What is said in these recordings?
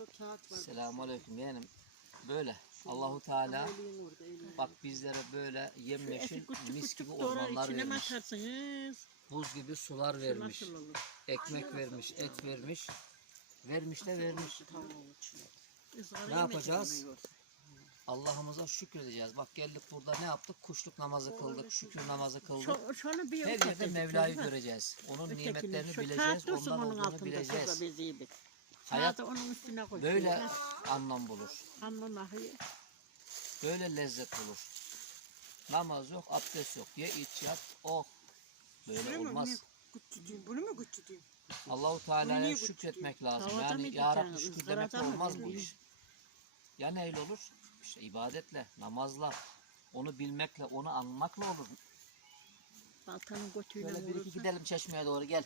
Var. Selamünaleyküm yeğenim. Böyle Allahu Teala bak bizlere böyle yemyeşil mis gibi ormanlar vermiş. Buz gibi sular vermiş. Ekmek vermiş, et vermiş. Vermiş de vermiş. Ne yapacağız? Allah'ımıza şükredeceğiz. Bak geldik burada ne yaptık? Kuşluk namazı kıldık, şükür namazı kıldık. Her yerde Mevla'yı göreceğiz. Onun nimetlerini bileceğiz, ondan onun olduğunu altında, bileceğiz. Hayat Kağıdı onun üstüne koy. böyle anlam bulur. Nahı. Böyle lezzet bulur. Namaz yok, abdest yok. Ye iç yat, oh. Böyle olmaz. Küçücüğüm, bunu mu küçücüğüm? Allahu Bunu Teala'ya şükretmek lazım. Tavada mı Yani ya Rabbi şükür demek ızgarada mı olmaz bu iş. Ya neyle olur? İşte ibadetle, namazla, onu bilmekle, onu anmakla olur. Baltanın götüyle Şöyle bir iki vurursa gidelim çeşmeye doğru gel.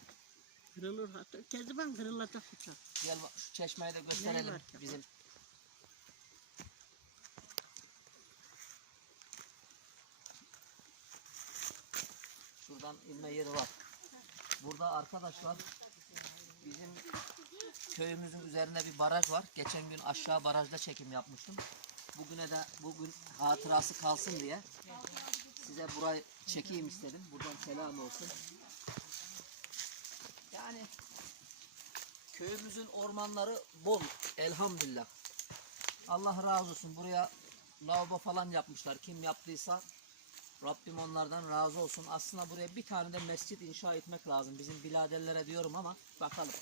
Kırılır hatta. Keziban kırılacak bıçak. Gel bak şu çeşmeyi de gösterelim bizim. Şuradan inme yeri var. Burada arkadaşlar bizim köyümüzün üzerinde bir baraj var. Geçen gün aşağı barajda çekim yapmıştım. Bugüne de bugün hatırası kalsın diye size burayı çekeyim istedim. Buradan selam olsun. Yani Köyümüzün ormanları bol elhamdülillah. Allah razı olsun. Buraya lavabo falan yapmışlar. Kim yaptıysa Rabbim onlardan razı olsun. Aslında buraya bir tane de mescit inşa etmek lazım. Bizim biraderlere diyorum ama bakalım.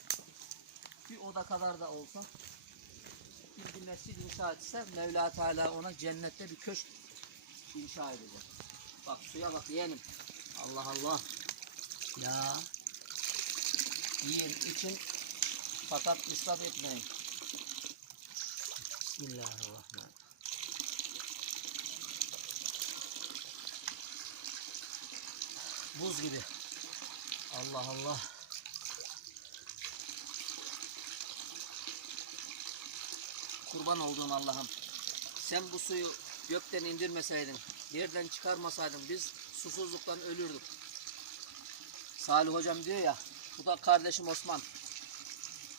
Bir oda kadar da olsa bir, bir mescid inşa etse Mevla Teala ona cennette bir köşk inşa edecek. Bak suya bak yeğenim. Allah Allah. Ya. Yiyin için fakat israf etmeyin. Bismillahirrahmanirrahim. Buz gibi. Allah Allah. Kurban olduğum Allah'ım. Sen bu suyu gökten indirmeseydin, yerden çıkarmasaydın biz susuzluktan ölürdük. Salih hocam diyor ya, bu da kardeşim Osman.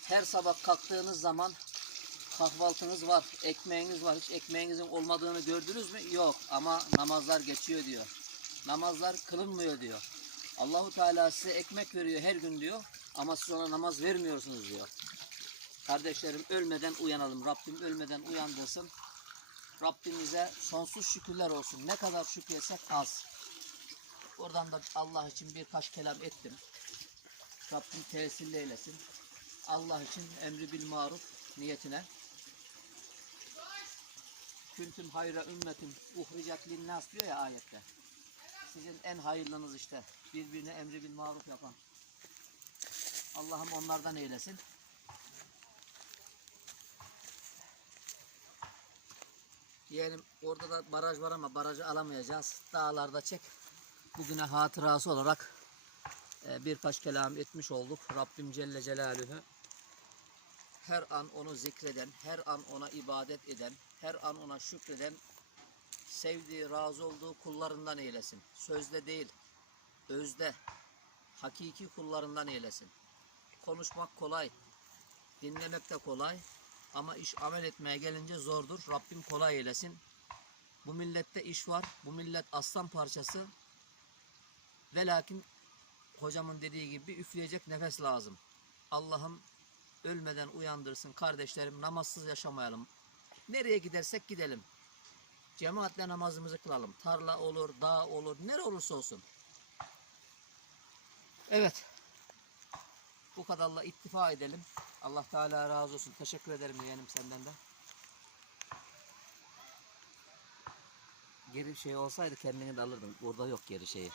Her sabah kalktığınız zaman kahvaltınız var, ekmeğiniz var. Hiç ekmeğinizin olmadığını gördünüz mü? Yok ama namazlar geçiyor diyor. Namazlar kılınmıyor diyor. Allahu Teala size ekmek veriyor her gün diyor ama siz ona namaz vermiyorsunuz diyor. Kardeşlerim ölmeden uyanalım. Rabbim ölmeden uyandırsın. Rabbimize sonsuz şükürler olsun. Ne kadar şükretsek az. Oradan da Allah için birkaç kelam ettim. Rabbim tesirli eylesin. Allah için emri bil maruf niyetine. Küntüm hayra ümmetin uhricet linnas diyor ya ayette. Sizin en hayırlınız işte. Birbirine emri bil maruf yapan. Allah'ım onlardan eylesin. Diyelim orada da baraj var ama barajı alamayacağız. Dağlarda çek. Bugüne hatırası olarak birkaç kelam etmiş olduk. Rabbim Celle Celaluhu her an onu zikreden, her an ona ibadet eden, her an ona şükreden, sevdiği, razı olduğu kullarından eylesin. Sözde değil, özde, hakiki kullarından eylesin. Konuşmak kolay, dinlemek de kolay ama iş amel etmeye gelince zordur. Rabbim kolay eylesin. Bu millette iş var, bu millet aslan parçası. Ve lakin hocamın dediği gibi bir üfleyecek nefes lazım. Allah'ım ölmeden uyandırsın kardeşlerim namazsız yaşamayalım. Nereye gidersek gidelim. Cemaatle namazımızı kılalım. Tarla olur, dağ olur, nere olursa olsun. Evet. Bu kadarla ittifa edelim. Allah Teala razı olsun. Teşekkür ederim yeğenim senden de. Geri şey olsaydı kendini de alırdın. Burada yok geri şeyi.